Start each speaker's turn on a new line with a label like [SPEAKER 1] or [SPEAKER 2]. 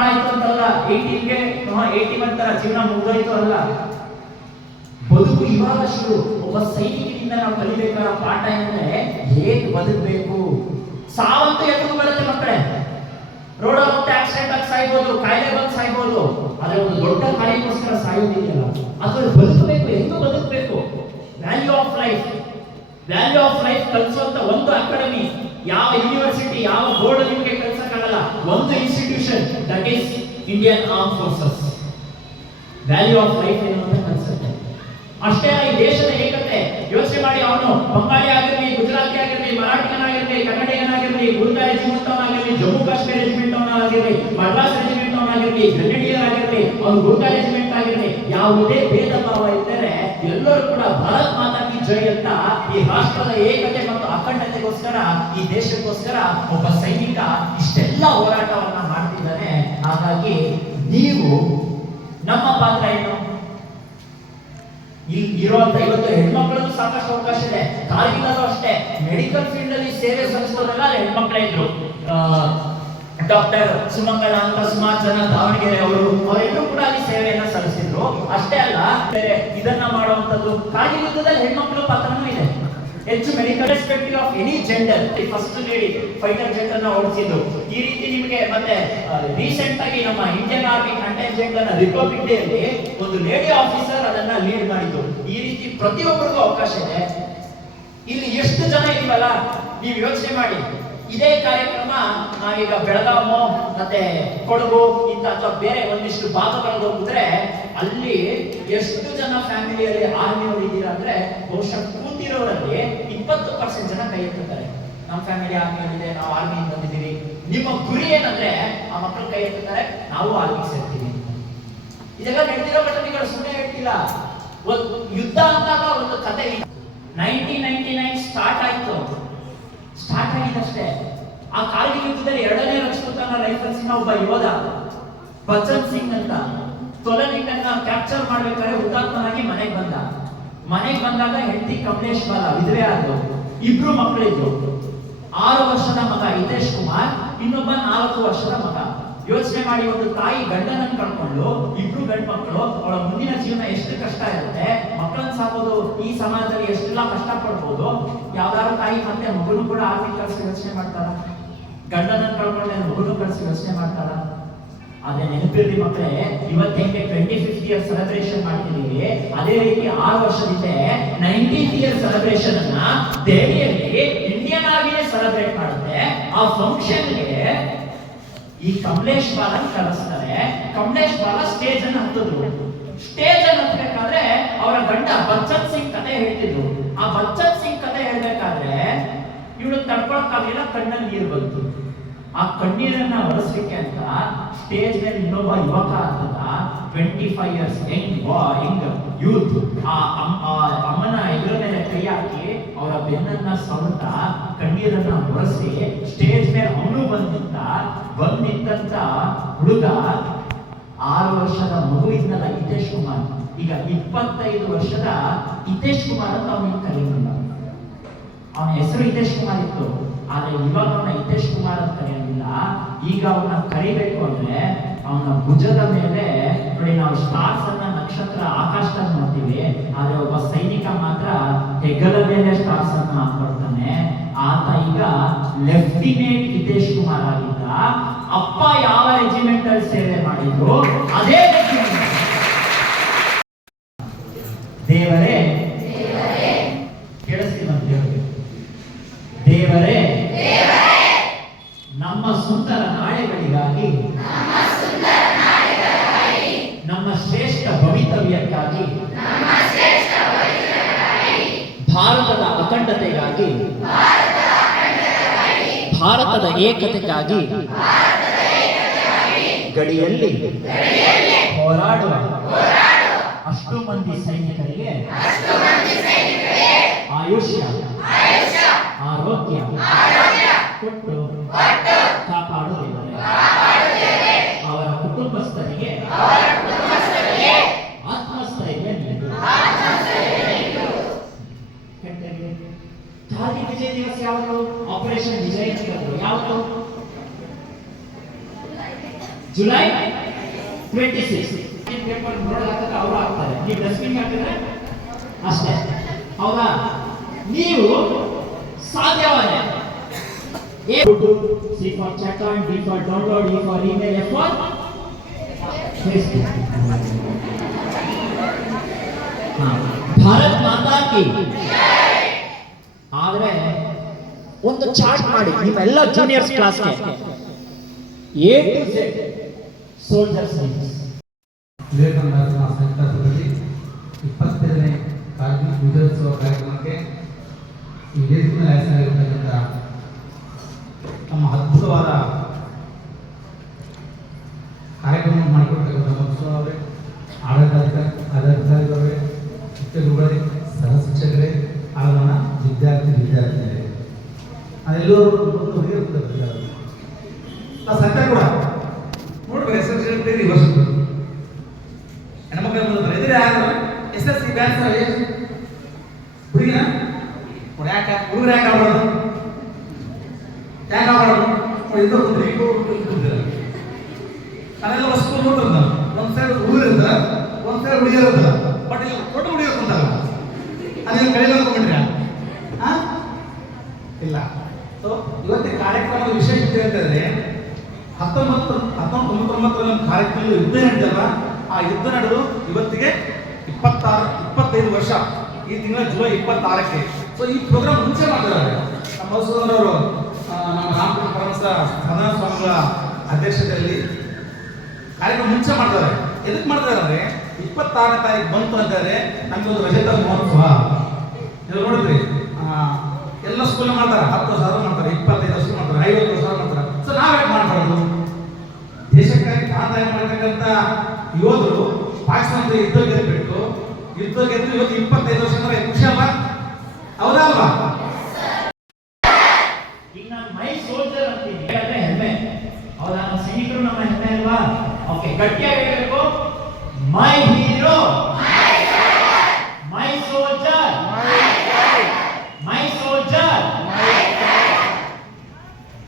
[SPEAKER 1] ಆಯ್ತು ಅಂತಲ್ಲ, ಏಯ್ಟೀನ್ಗೆ ಏಯ್ಟಿ ತರ ಜೀವನ ಮುಗಿದೋಯ್ತು ಅಲ್ಲ. ಬದುಕು ಇವಾಗ ಶುರು. ಒಬ್ಬ ಸೈನಿಕರಿಂದ ನಾವು ಕಲಿಬೇಕಾದ ಪಾಠ ಏನಂದ್ರೆ ಹೇಗೆ ಬದುಕಬೇಕು? ಸಾವಂತೂ ಎದುರು ಬರುತ್ತೆ ಮಕ್ಕಳೇ. ರೋಡ್ ಮತ್ತೆ ಆಕ್ಸಿಡೆಂಟ್ ಆಗಿ ಸಾಯ್ಬೋದು, ಕಾಯಿಲೆ ಬಂದು ಸಾಯ್ಬೋದು. ಆದ್ರೆ ಒಂದು ದೊಡ್ಡ ಕಾಯಿಲೆಗೋಸ್ಕರ ಸಾಯೋದಿದೆಯಲ್ಲ ಅದು ಬದುಕಬೇಕು ಎಂದು ಬದುಕಬೇಕು? Value of life value of life ಕಲಿಸುವಂತ ಒಂದು ಅಕಾಡೆಮಿ ಯಾವ ಯೂನಿವರ್ಸಿಟಿ ಯಾವ ಬೋರ್ಡ್ ಒಂದು institution that is Indian arm forces value of life ಏನು ಅಂತ ಕಲಿಸುತ್ತೆ ಅಷ್ಟೇ ಈ ದೇಶದ ಏಕತೆ ಯೋಚನೆ ಮಾಡಿ ಅವನು ಬಂಗಾಳಿ ಆಗಿರಲಿ, ಗುಜರಾತಿ ಆಗಿರಲಿ ಮರಾಠಿಗನಾಗಿರಲಿ ಕನ್ನಡಿಗನಾಗಿರಲಿ ಗುರುತಾ ರೆಜಿಮೆಂಟ್ ಜಮ್ಮು ಕಾಶ್ಮೀರ ರೆಜಿಮೆಂಟ್ ಅವನಾಗಿರಲಿ ಮದ್ರಾಸ್ ರೆಜಿಮೆಂಟ್ ಅವನಾಗಿರಲಿ ಆಗಿರಲಿ ಅವನು ಗುರುತಾ ರೆಜಿಮೆಂಟ್ ಆಗಿರಲಿ, ಯಾವುದೇ ಭೇದ ಭಾವ ಇದ್ದರೆ ಎಲ್ಲರೂ ಕೂಡ ಭಾರತ್ ಮಾತಾ ಕಿ ಜೈ ಅಂತ ಈ ರಾಷ್ಟ್ರದ ಏಕತೆ ಮತ್ತು ಅಖಂಡತೆಗೋಸ್ಕರ, ಈ ದೇಶಕ್ಕೋಸ್ಕರ ಒಬ್ಬ ಸೈನಿಕ ಇಷ್ಟೆಲ್ಲ ಹೋರಾಟವನ್ನ ಮಾಡ್ತಿದ್ದಾನೆ. ಹಾಗಾಗಿ ನೀವು ನಮ್ಮ ಪಾತ್ರ ಏನು? ಇಲ್ಲಿ ಇರುವಂತ ಇವತ್ತು ಹೆಣ್ಮಕ್ಳಲ್ಲೂ ಸಾಕಷ್ಟು ಅವಕಾಶ ಇದೆ. ಕಾರ್ಮಿಕರು ಅಷ್ಟೇ ಮೆಡಿಕಲ್ ಫೀಲ್ಡ್ ಅಲ್ಲಿ ಸೇವೆ ಸಲ್ಲಿಸೋರೆಲ್ಲ ಹೆಣ್ಮಕ್ಳೇ ಇದ್ರು. ಡಾಕ್ಟರ್ ಸುಮಂಗಲ ಅಂತ ಸುಮಾರು ಜನ ದಾವಣಗೆರೆ ಅವರು ಅವರೆಲ್ಲರೂ ಕೂಡ ಅಲ್ಲಿ ಸೇವೆಯನ್ನ ಸಲ್ಲಿಸಿದ್ರು. ಅಷ್ಟೇ ಅಲ್ಲ ಇದನ್ನ ಮಾಡುವಂತದ್ದು ಕಾಗಿ ಯುದ್ಧದಲ್ಲಿ ಹೆಣ್ಮಕ್ಳು ಪಾತ್ರನೂ ಇದೆ. ಹೆಚ್ಚು medical respective of any gender first lady fighter jet ಅನ್ನ ಓಡಿಸಿದ್ದು. ಈ ರೀತಿ ನಿಮಗೆ ಮತ್ತೆ ರೀಸೆಂಟ್ ಆಗಿ ನಮ್ಮ ಇಂಡಿಯನ್ ಆರ್ಮಿ ಕಂಟೆಂಜೆಂಟ್ ಅನ್ನ ರಿಪಬ್ಲಿಕ್ ಡೇ ಅಲ್ಲಿ ಒಂದು ಲೇಡಿ ಆಫೀಸರ್ ಅದನ್ನ ಲೀಡ್ ಮಾಡಿದ್ರು ಈ ರೀತಿ ಪ್ರತಿಯೊಬ್ಬರಿಗೂ ಅವಕಾಶ ಇದೆ. ಇಲ್ಲಿ ಎಷ್ಟು ಜನ ಇದೀವಲ್ಲ? ನೀವು ಯೋಚನೆ ಮಾಡಿ. ಇದೇ ಕಾರ್ಯಕ್ರಮ ನಾವೀಗ ಬೆಳಗಾಮು ಮತ್ತೆ ಕೊಡಗು, ಇಂತ ಅಥವಾ ಬೇರೆ ಒಂದಿಷ್ಟು ಭಾಗಗಳಿಗೆ ಹೋಗಿದ್ರೆ ಅಲ್ಲಿ ಎಷ್ಟು ಜನ ಫ್ಯಾಮಿಲಿಯಲ್ಲಿ ಆರ್ಮಿಯವರು ಇದ್ದೀರಾ ಅಂದ್ರೆ ಬಹುಶಃ ಕೂತಿರೋರಲ್ಲಿ ಇಪ್ಪತ್ತು ಪರ್ಸೆಂಟ್ ಜನ ಕೈ ಎತ್ತುತ್ತಾರೆ. ನಮ್ಮ ಫ್ಯಾಮಿಲಿ ಆರ್ಮಿಯಲ್ಲಿದೆ, ನಾವು ಆರ್ಮಿಯಿಂದ ಬಂದಿದ್ದೀವಿ. ನಿಮ್ಮ ಗುರಿ ಏನಂದ್ರೆ ಆ ಮಕ್ಕಳು ಕೈ ಎತ್ತುತ್ತಾರೆ, ನಾವು ಆರ್ಮಿಗೆ ಸೇರ್ತೀವಿ. ಇದೆಲ್ಲ ನಡೆದಿರೋ ಘಟನೆಗಳು ಸುಮ್ಮನೆ ಹೇಳ್ತಿಲ್ಲ. ಒಂದು ಯುದ್ಧ ಅಂದಾಗ ಒಂದು ಕತೆ ನೈನ್ಟೀನ್ ನೈನ್ಟಿ ನೈನ್ ಸ್ಟಾರ್ಟ್ ಆಯ್ತು. ಸ್ಟಾರ್ಟ್ ಆಗಿದ್ದಷ್ಟೇ ಆ ಕಾರ್ಗಿಲ್ ಯುದ್ಧದಲ್ಲಿ ಎರಡನೇ ರಕ್ಷಕನ ರೈಫಲ್ಸ್ನ ಒಬ್ಬ ಯೋಧ. ಬಚ್ಚನ್ ಸಿಂಗ್ ಅಂತ. ತೊಲನಿಟ್ಟನ್ನ ಕ್ಯಾಪ್ಚರ್ ಮಾಡ್ಬೇಕಾದ್ರೆ ಹುತಾತ್ಮನಾಗಿ ಮನೆಗೆ ಬಂದ. ಮನೆಗೆ ಬಂದಾಗ ಹೆಂಡತಿ ಕಮಲೇಶ್ ಬಾಲ, ವಿಧವೆ ಆದ್ರು ಇಬ್ರು ಮಕ್ಕಳಿದ್ರು ಆರು ವರ್ಷದ ಮಗ ಹಿತೇಶ್ ಕುಮಾರ್, ಇನ್ನೊಬ್ಬ ನಾಲ್ಕು ವರ್ಷದ ಮಗ ಯೋಚನೆ ಮಾಡಿ ಒಂದು ತಾಯಿ ಗಂಡನನ್ನು ಕಳ್ಕೊಂಡು ಇಬ್ರು ಗಂಡು ಮಕ್ಕಳು, ಅವಳ ಮುಂದಿನ ಜೀವನ ಎಷ್ಟು ಕಷ್ಟ ಇರುತ್ತೆ, ಮಕ್ಕಳನ್ನ ಸಾಕೋದು ಈ ಸಮಾಜದಲ್ಲಿ ಎಷ್ಟೆಲ್ಲ ಕಷ್ಟ ಪಡ್ಬೋದು ಯಾವ್ದಾದ್ರು ತಾಯಿ ಮತ್ತೆ ಮಗನು ಕೂಡ ಆರ್ಥಿಕ ಕಳಿಸಿ ಯೋಚನೆ ಮಾಡ್ತಾರ? ಗಂಡನನ್ನು ಕಳ್ಕೊಂಡೆ ಮಗನು ಕಳಿಸಿ ಯೋಚನೆ ಮಾಡ್ತಾರ? ಅದೇ ನೆನಪಿರಲಿ ಮಕ್ಕಳೇ, ಇವತ್ತು ಟ್ವೆಂಟಿ ಫಿಫ್ತ್ ಇಯರ್ ಸೆಲೆಬ್ರೇಷನ್ ಮಾಡ್ತಿದ್ದೀವಿ ಅದೇ ರೀತಿ ಆರು ವರ್ಷದಿಂದ ನೈನ್ಟೀನ್ ಇಯರ್ ಸೆಲೆಬ್ರೇಷನ್ ಅನ್ನ ದೆಹಲಿಯಲ್ಲಿ ಇಂಡಿಯನ್ ಆರ್ಮಿನೇ ಸೆಲೆಬ್ರೇಟ್ ಮಾಡುತ್ತೆ. ಆ ಫಂಕ್ಷನ್ಗೆ ಈ ಕಮಲೇಶ್ ಬಾಲ ಕರೆಸ್ತಾರೆ ಕಮಲೇಶ್ ಬಾಲ ಸ್ಟೇಜ್ ಅನ್ನು ಹತ್ತಿದ್ರು. ಸ್ಟೇಜ್ ಅನ್ನು ಹತ್ತಬೇಕಾದ್ರೆ ಅವರ ಗಂಡ ಬಚ್ಚನ್ ಸಿಂಗ್ ಕತೆ ಹೇಳ್ತಿದ್ರು. ಆ ಬಚ್ಚನ್ ಸಿಂಗ್ ಕತೆ ಹೇಳ್ಬೇಕಾದ್ರೆ ಇವಳು ತಡ್ಕೊಳಕ್ಕಾಗಲಿಲ್ಲ, ಕಣ್ಣಲ್ಲಿ ನೀರು ಬಂತು. ಆ ಕಣ್ಣೀರನ್ನ ಒರೆಸ್ಲಿಕ್ಕೆ ಅಂತ ಸ್ಟೇಜ್ ಮೇಲೆ ಇನ್ನೊಬ್ಬ ಯುವಕ ಅಂತ twenty five years young young youth ಆ ಅಮ್- ಆ ಅಮ್ಮನ ಎದುರ ಮೇಲೆ ಕೈ ಹಾಕಿ ಅವರ ಬೆನ್ನನ್ನ ಸವತ ಕಣ್ಣೀರನ್ನ ಒರೆಸಿ ಸ್ಟೇಜ್ ಮೇಲೆ ಅವನು ಬಂದಿದ್ದ, ಬಂದಿದ್ದಂತ ಹುಡುಗ ಆರು ವರ್ಷದ ಮಗು ಇದ್ನಲ್ಲ ಹಿತೇಶ್ ಕುಮಾರ್. ಈಗ ಇಪ್ಪತ್ತೈದು ವರ್ಷದ ಹಿತೇಶ್ ಕುಮಾರ್ ಅಂತ ಅವನಿಗೆ ಕರೀಲಿಲ್ಲ ಅವನ ಹೆಸರು ಹಿತೇಶ್ ಕುಮಾರ್ ಇತ್ತು. ಆದ್ರೆ ಇವಾಗ ಅವನ ಹಿತೇಶ್ ಕುಮಾರ್ ಅಂತ ಕರೆಯೋದಿಲ್ಲ. ಈಗ ಅವನ ಕರಿಬೇಕು ಅಂದ್ರೆ ಅವನ ಭುಜದ ಮೇಲೆ ನೋಡಿ, ನಾವು ಸ್ಟಾರ್ಸ್ ಅನ್ನ ನಕ್ಷತ್ರ ಆಕಾಶದಲ್ಲಿ ನೋಡ್ತೀವಿ. ಆದ್ರೆ ಒಬ್ಬ ಸೈನಿಕ ಮಾತ್ರ ಹೆಗಲ ಮೇಲೆ ಸ್ಟಾರ್ಸ್ ಅನ್ನ ಹಾಕೊಳ್ತಾನೆ ಆತ ಈಗ ಲೆಫ್ಟಿನೆಂಟ್ ಹಿತೇಶ್ ಕುಮಾರ್ ಆಗಿದ್ದ. ಅಪ್ಪ ಯಾವ ರೆಜಿಮೆಂಟ್ ಅಲ್ಲಿ ಸೇವೆ ಮಾಡಿದ್ರು? ಅದೇ ಭಾರತದ ಏಕತೆಗಾಗಿ ಗಡಿಯಲ್ಲಿ ಹೋರಾಡುವ ಅಷ್ಟು ಮಂದಿ ಸೈನಿಕರಿಗೆ ಆಯುಷ್ಯ, ಆರೋಗ್ಯ ಕೊಟ್ಟು ಕಾಪಾಡುತ್ತಿದ್ದಾರೆ. ಅವರ ಕುಟುಂಬಸ್ಥರಿಗೆ ಆತ್ಮಸ್ಥೈರ್ಯ ನೀಡು. ಕೆಟ್ಟಗೆ. ಕಾರ್ಗಿಲ್ ವಿಜಯ ದಿವಸ ಯಾವುದು ಆಪರೇಷನ್ ವಿಜಯ್ ಯಾವುದು ಜುಲೈ ಟ್ವೆಂಟಿ ಸಿಕ್ಸ್ ಪೇಪರ್ ನೋಡಲಾಕಿದ್ರೆ ಅವರು ಹಾಕ್ತಾರೆ ನೀವು ಡಸ್ಟ್ಬಿನ್ ಹಾಕಿದ್ರೆ ಅಷ್ಟೇ ಹೌದಾ ನೀವು ಸಾಧ್ಯವಾದ A C for check out D for download E for email F for Facebook Bharat Mata ಕಿ ಆದ್ರೆ ಒಂದು ಚಾರ್ಟ್ ಮಾಡಿ ನಿಮ್ಮೆಲ್ಲ ಜೂನಿಯರ್ಸ್ ಕ್ಲಾಸ್ಗೆ A to Z soldiers
[SPEAKER 2] Vivekananda ಸಂಕಲ್ಪದಲ್ಲಿ ಇಪ್ಪತ್ತೈದನೇ ಕಾರ್ಮಿಕ ವಿಜಯೋತ್ಸವ ಕಾರ್ಯಕ್ರಮಕ್ಕೆ ಈ ವೇದಿಕೆ ತಮ್ಮ ಅದ್ಭುತವಾದ ಕಾರ್ಯಕ್ರಮ ಮಾಡಿಕೊಡ್ತಕ್ಕಂಥ ಮತ್ಸವ ಅವರೇ ಆಡಳಿತ ಅಧಿಕಾರಿಗಳವರೇ ಶಿಕ್ಷಕರುಗಳೇ ಸಹ ಶಿಕ್ಷಕರೇ ಹಾಗೂ ವಿದ್ಯಾರ್ಥಿ ವಿದ್ಯಾರ್ಥಿ ವಿದ್ಯಾರ್ಥಿನಿಯರೇ ನಾನೆಲ್ಲರೂ ಒಂದು ಹುಡುಗಿರು ಆ ಸಂಖ್ಯೆ ಕೂಡ ನೋಡ್ಬೇಕು ಎಸ್ ಎಸ್ ಎಲ್ ಸಿ ವರ್ಷ. ಹೆಣ್ಮಕ್ಳು ಬಂದ್ರೆ ಇದ್ರೆ ಯಾರು ಎಸ್ ಎಸ್ ಸಿ ಬ್ಯಾಚ್ ಹುಡುಗಿನ? ಯಾಕೆ ಹುಡುಗರು ಯಾಕೆ ಆಗ್ಬಾರ್ದು? ಯಾಕೆ ಆಗ್ಬಾರ್ದು? ನೋಡಿ ಇದು ಒಂದು ಈಗ ನಾನೆಲ್ಲ ವಸ್ತು ನೋಡ್ತಾರೆ ನಾನು ಕಾರ್ಯಕ್ರಮದಲ್ಲಿ ಯುದ್ಧ ನಡೆದಲ್ಲ ಆ ಯುದ್ಧ ನಡೆದು ಇವತ್ತಿಗೆ ಇಪ್ಪತ್ತಾರು, ಇಪ್ಪತ್ತೈದು ವರ್ಷ. ಈ ತಿಂಗಳ ಜುಲೈ ಇಪ್ಪತ್ತಾರಕ್ಕೆ. ಸೊ ಈ ಪ್ರೋಗ್ರಾಮ್ ಮುಂಚೆ ಮಾಡ್ತಾರೆ ನಮ್ಮ ಮಧುಸೂದನ್ ಅವರು ನಮ್ಮ ರಾಮಕೃಷ್ಣ ಪರಮಸ ಸದನ ಸ್ವಾಮಿಗಳ ಅಧ್ಯಕ್ಷತೆಯಲ್ಲಿ ಕಾರ್ಯಕ್ರಮ ಮುಂಚೆ ಮಾಡ್ತಾರೆ. ಎದಕ್ಕೆ ಮಾಡ್ತಾರೆ ಅಂದ್ರೆ, ಇಪ್ಪತ್ತಾರನೇ ತಾರೀಕು ಬಂತು ಅಂತಂದ್ರೆ ನಮ್ಗೊಂದು ರಜತ ಮಹೋತ್ಸವ. ಎಲ್ಲ ನೋಡಿದ್ರಿ? ಎಲ್ಲ ಸ್ಕೂಲ್ ಮಾಡ್ತಾರೆ. ಹತ್ತು ಸಾವಿರ ಮಾಡ್ತಾರೆ, ಇಪ್ಪತ್ತೈದು ವರ್ಷ ಮಾಡ್ತಾರೆ, ಐವತ್ತು ಸಾವಿರ ಮಾಡ್ತಾರೆ. ಸೊ ನಾವೇ ಮಾಡಬಾರ್ದು? ದೇಶಕ್ಕಾಗಿ ಮಾಡ್ತಕ್ಕಂಥ ಯೋಧರು ಪಾಕಿಸ್ತಾನದ ಯುದ್ಧ ಗೆದ್ಬಿಟ್ಟು ಯುದ್ಧ ಗೆದ್ದು ಇವತ್ತು ಇಪ್ಪತ್ತೈದು ವರ್ಷ ಅಂದ್ರೆ ಖುಷಿ ಅಲ್ವಾ? ಹೌದಾ ಅಲ್ವಾ?
[SPEAKER 1] ಈಗ ಮೈ ಸೋಲ್ಜರ್ ಅಂತೀನಿ. ಹೇಳಿದ್ರೆ ಹೆಮ್ಮೆ ಹೌದಾ? ನಮ್ಮ ಸೈನಿಕರು ನಮ್ಮ ಹೆಮ್ಮೆ ಅಲ್ವಾ? ಓಕೆ ಗಟ್ಟಿಯಾಗಿ ಹೇಳಬೇಕು ಮೈ ಹೀರೋ